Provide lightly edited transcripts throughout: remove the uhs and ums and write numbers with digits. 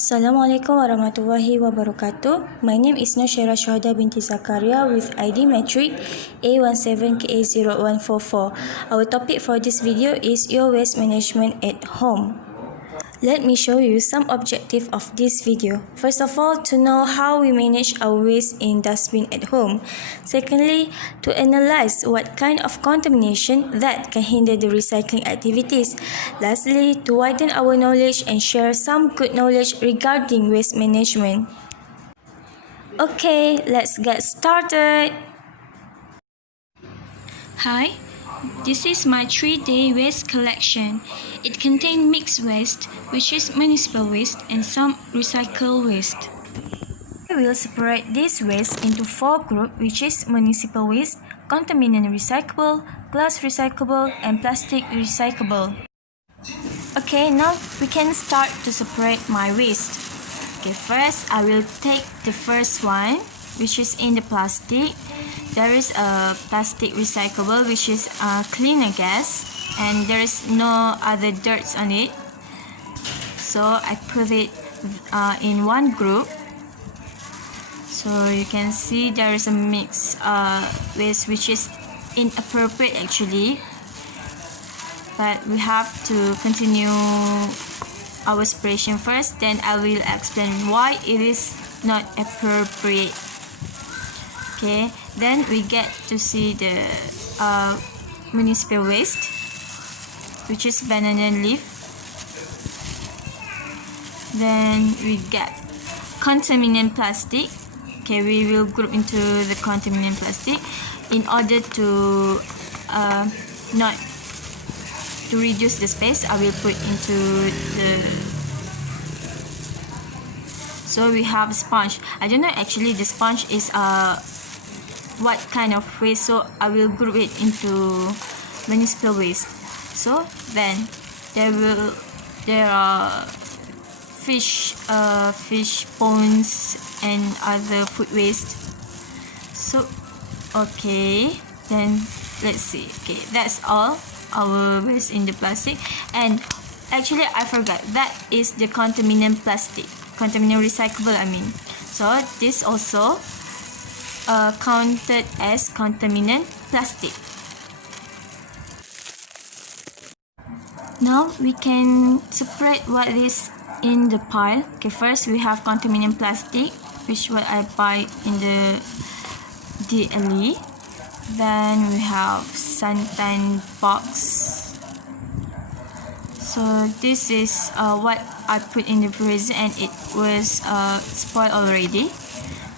Assalamualaikum warahmatullahi wabarakatuh. My name is Nushaira Shohada binti Zakaria with ID metric A17KA0144. Our topic for this video is your waste management at home. Let me show you some objective of this video. First of all, to know how we manage our waste in dustbin at home. Secondly, to analyze what kind of contamination that can hinder the recycling activities. Lastly, to widen our knowledge and share some good knowledge regarding waste management. Okay, let's get started. Hi, this is my 3-day waste collection. It contains mixed waste, which is municipal waste, and some recycled waste. We will separate this waste into 4 groups, which is municipal waste, contaminant recyclable, glass recyclable, and plastic recyclable. Okay, now we can start to separate my waste. Okay, first I will take the first one, which is in the plastic. There is a plastic recyclable, which is clean, I guess, and there is no other dirt on it. So I put it in one group. So you can see there is a mixed waste, which is inappropriate actually. But we have to continue our separation first, then I will explain why it is not appropriate. Okay, then we get to see the municipal waste, which is banana leaf. Then we get contaminant plastic. Okay, we will group into the contaminant plastic in order to not to reduce the space. I will put into the. So we have sponge. I don't know actually the sponge is what kind of waste, so I will group it into municipal waste. So then there are fish bones and other food waste. So okay, then let's see. Okay, that's all our waste in the plastic. And actually I forgot, that is the contaminant plastic, contaminant recyclable I mean. So this also counted as contaminant plastic. Now we can separate what is in the pile. Okay, first we have contaminant plastic, which what I buy in the DLE. Then we have suntan box. So this is what I put in the freezer and it was spoiled already.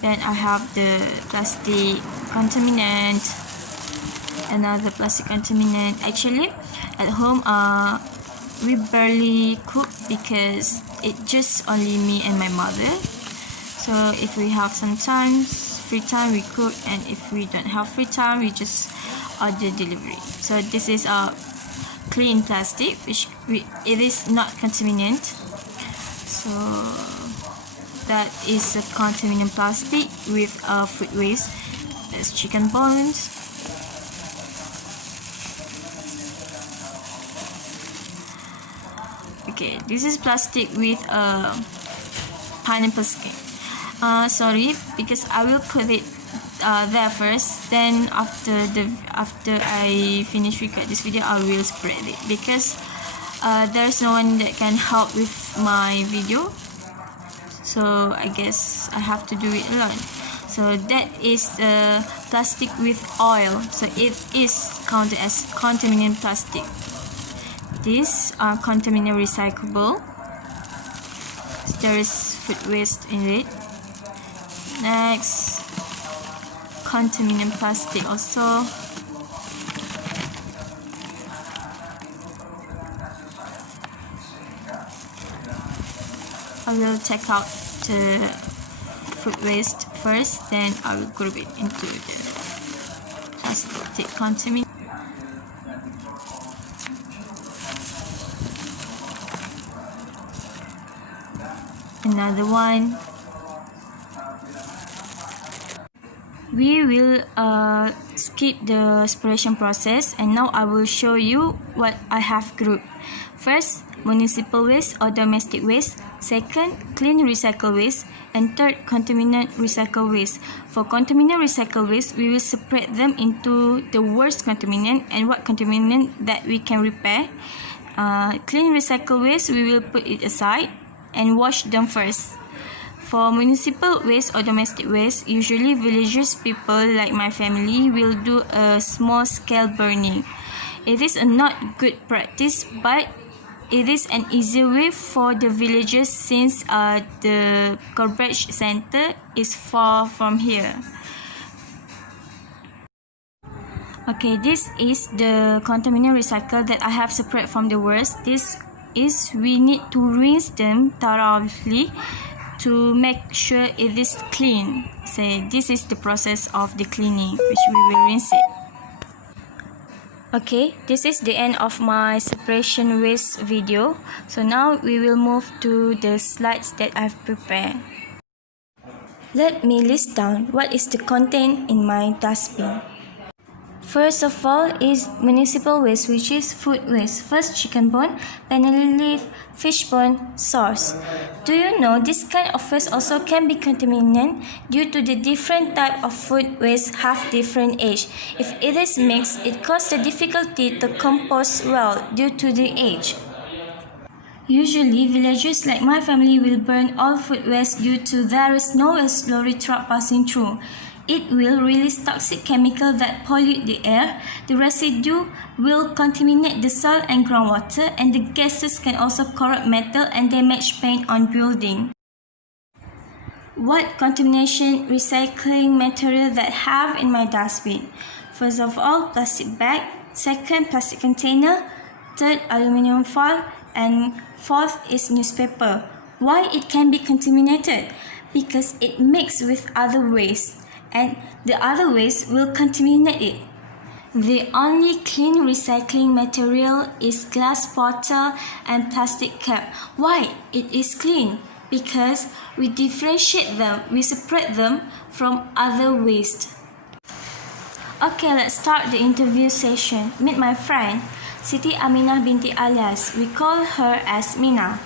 Then I have the plastic contaminant, another plastic contaminant. Actually at home we barely cook because it just only me and my mother. So if we have sometimes free time we cook, and if we don't have free time we just order delivery. So this is a clean plastic, which it is not contaminant. So that is a contaminant plastic with food waste. That's chicken bones. Okay, this is plastic with pineapple skin. Sorry, because I will put it there first. Then after I finish record this video, I will spread it because there's no one that can help with my video. So I guess I have to do it alone. So that is the plastic with oil. So it is counted as contaminant plastic. These are contaminant recyclable. There is food waste in it. Next, contaminant plastic also. I will take out the food waste first, then I will group it into the plastic contaminant. Another one. We will skip the separation process, and now I will show you what I have grouped. First, municipal waste or domestic waste. Second, clean recycle waste. And third, contaminant recycle waste. For contaminant recycle waste, we will separate them into the worst contaminant and what contaminant that we can repair. Clean recycle waste, we will put it aside and wash them first. For municipal waste or domestic waste, usually villagers people like my family will do a small scale burning. It is a not good practice, but it is an easy way for the villagers since the garbage center is far from here. Okay, this is the contaminant recycle that I have separate from the worst. This is we need to rinse them thoroughly to make sure it is clean. So this is the process of the cleaning, which we will rinse it. Okay, this is the end of my separation waste video. So now we will move to the slides that I've prepared. Let me list down what is the content in my dustbin. First of all is municipal waste, which is food waste. First, chicken bone, banana leaf, fish bone, sauce. Do you know this kind of waste also can be contaminant due to the different type of food waste have different age. If it is mixed, it causes the difficulty to compose well due to the age. Usually, villagers like my family will burn all food waste due to there is no waste lorry truck passing through. It will release toxic chemicals that pollute the air. The residue will contaminate the soil and groundwater, and the gases can also corrode metal and damage paint on building. What contamination recycling material that have in my dustbin? First of all, plastic bag. Second, plastic container. Third, aluminium foil. And fourth is newspaper. Why it can be contaminated? Because it mixes with other waste, and the other waste will contaminate it. The only clean recycling material is glass bottle and plastic cap. Why it is clean? Because we differentiate them, we separate them from other waste. Okay, let's start the interview session. Meet my friend, Siti Aminah binti Alias. We call her as Mina.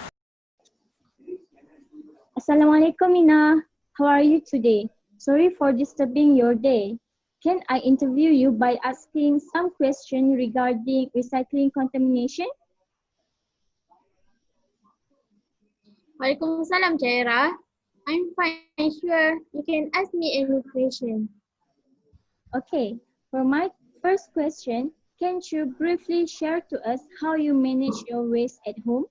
Assalamualaikum Mina. How are you today? Sorry for disturbing your day. Can I interview you by asking some questions regarding recycling contamination? Waalaikumsalam, Chaira. I'm fine, sure. You can ask me any question. Okay, for my first question, can you briefly share to us how you manage your waste at home?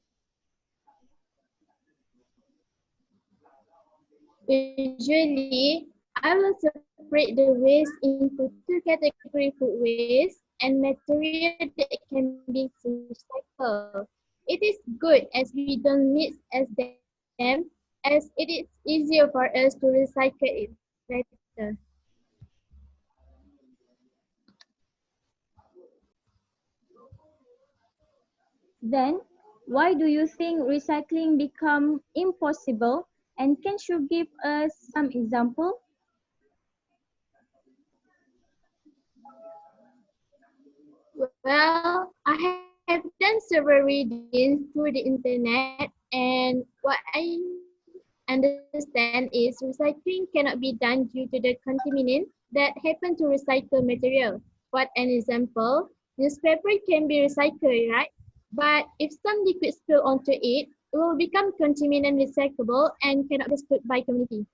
Usually, I will separate the waste into two categories: food waste and material that can be recycled. It is good as we don't mix as them, as it is easier for us to recycle it later. Then, why do you think recycling become impossible? And can you give us some example? Well, I have done several readings through the internet, and what I understand is recycling cannot be done due to the contaminant that happen to recycle material. For an example, newspaper can be recycled, right? But if some liquid spill onto it, it will become contaminant recyclable and cannot be understood by community.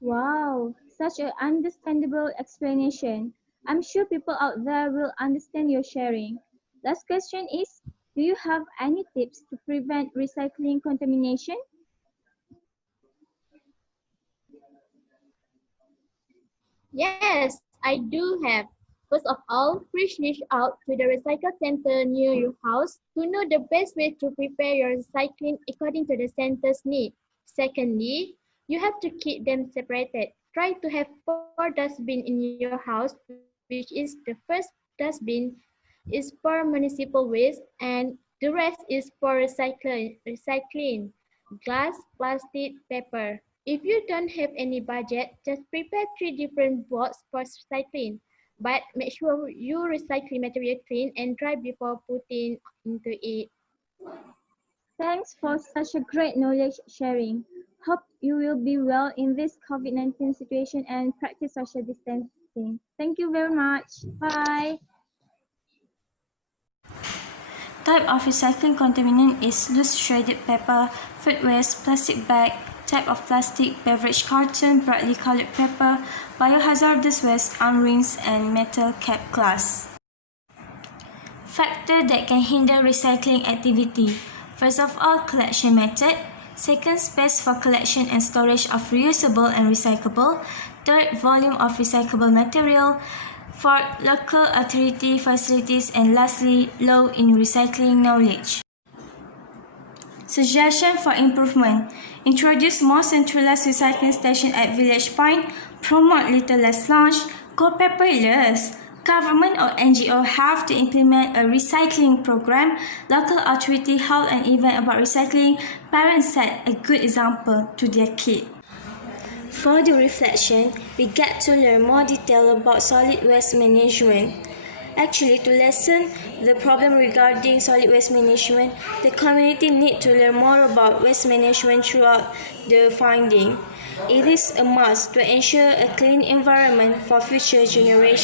Wow, such an understandable explanation. I'm sure people out there will understand your sharing. Last question is, do you have any tips to prevent recycling contamination? Yes, I do have. First of all, please reach out to the recycle center near your house to know the best way to prepare your recycling according to the center's need. Secondly, you have to keep them separated. Try to have 4 dustbins in your house, which is the first dustbin is for municipal waste and the rest is for recycling, glass, plastic, paper. If you don't have any budget, just prepare 3 different boxes for recycling. but make sure you recycle material clean and dry before putting into it. Thanks for such a great knowledge sharing. Hope you will be well in this COVID-19 situation and practice social distancing. Thank you very much. Bye. Type of recycling contaminant is loose shredded paper, food waste, plastic bag, type of plastic, beverage carton, brightly colored paper, biohazardous waste, unrinsed, and metal cap glass. Factors that can hinder recycling activity. First of all, collection method. Second, space for collection and storage of reusable and recyclable. Third, volume of recyclable material. Fourth, local authority facilities. And lastly, low in recycling knowledge. Suggestion for improvement. Introduce more centralized recycling station at village point. Promote litterless launch. Go paperless. Government or NGO have to implement a recycling program. Local authority hold an event about recycling. Parents set a good example to their kid. For the reflection, we get to learn more detail about solid waste management. Actually, to lessen the problem regarding solid waste management, the community need to learn more about waste management throughout the finding. It is a must to ensure a clean environment for future generations.